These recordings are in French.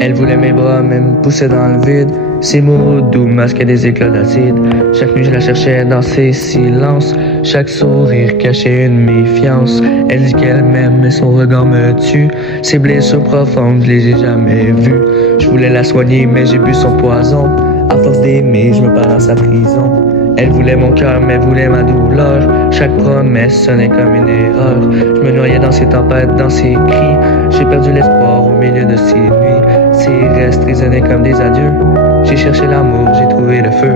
Elle voulait mes bras, même poussait dans le vide. Ses mots doux masquaient des éclats d'acide. Chaque nuit je la cherchais dans ses silences. Chaque sourire cachait une méfiance. Elle dit qu'elle m'aime mais son regard me tue. Ses blessures profondes, je les ai jamais vues. Je voulais la soigner mais j'ai bu son poison. À force d'aimer, je me perds dans sa prison. Elle voulait mon cœur, mais voulait ma douleur. Chaque promesse sonnait comme une erreur. Je me noyais dans ses tempêtes, dans ses cris. J'ai perdu l'espoir au milieu de ces nuits. Ses restes résonnaient comme des adieux. J'ai cherché l'amour, j'ai trouvé le feu.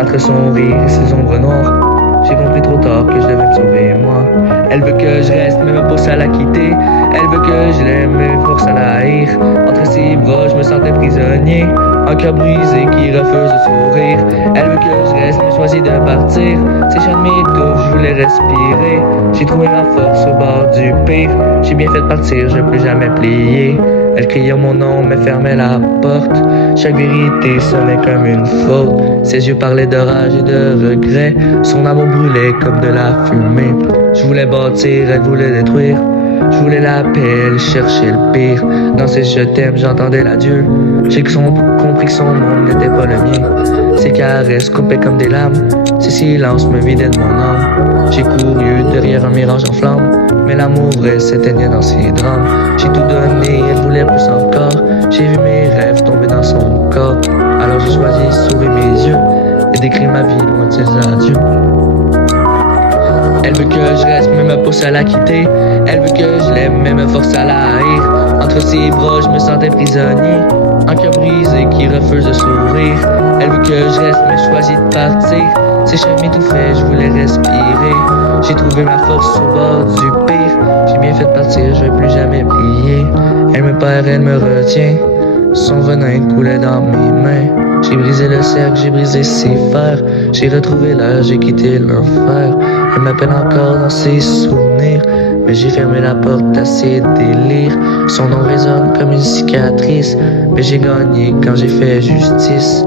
Entre son rire et ses ombres noires, j'ai compris trop tard que je devais me sauver moi. Elle veut que je reste, mais me pousse à la quitter. Elle veut que je l'aime, mais me force à la haïr. Entre ses bras, je me sentais prisonnier. Un cœur brisé qui refuse de sourire. Elle veut que je reste, mais choisis de partir. Ses chants de mes touches, je voulais respirer. J'ai trouvé ma force au bord du pire. J'ai bien fait de partir, je ne plus jamais plier. Elle criait mon nom, mais fermait la porte. Chaque vérité sonnait comme une faute. Ses yeux parlaient de rage et de regret. Son amour brûlait comme de la fumée. Je voulais bâtir, elle voulait détruire. Je voulais la paix, elle cherchait le pire. Dans ses je t'aime, j'entendais l'adieu. J'ai compris que son monde n'était pas le mien. Ses caresses coupaient comme des lames. Ses silences me vidaient de mon âme. J'ai couru derrière un mirage en flammes. Mais l'amour vrai s'éteignait dans ses drames. J'ai tout donné, elle voulait plus encore. J'ai vu mes rêves tomber dans son corps. Alors j'ai choisi de sauver mes yeux et d'écrire ma vie loin de ses adieux. Elle veut que je reste, mais me pousse à la quitter. Elle veut que je l'aime, mais me force à la haïr. Entre ses bras, je me sentais prisonnier. Un cœur brisé qui refuse de sourire. Elle veut que je reste, mais je choisis de partir. Ses cheveux m'étouffaient, je voulais respirer. J'ai trouvé ma force au bord du pire. J'ai bien fait de partir, je vais plus jamais plier. Elle me perd, elle me retient. Son venin coulait dans mes mains. J'ai brisé le cercle, j'ai brisé ses fers. J'ai retrouvé l'air, j'ai quitté l'enfer. Elle m'appelle encore dans ses souvenirs. Mais j'ai fermé la porte à ses délires. Son nom résonne comme une cicatrice. Mais j'ai gagné quand j'ai fait justice.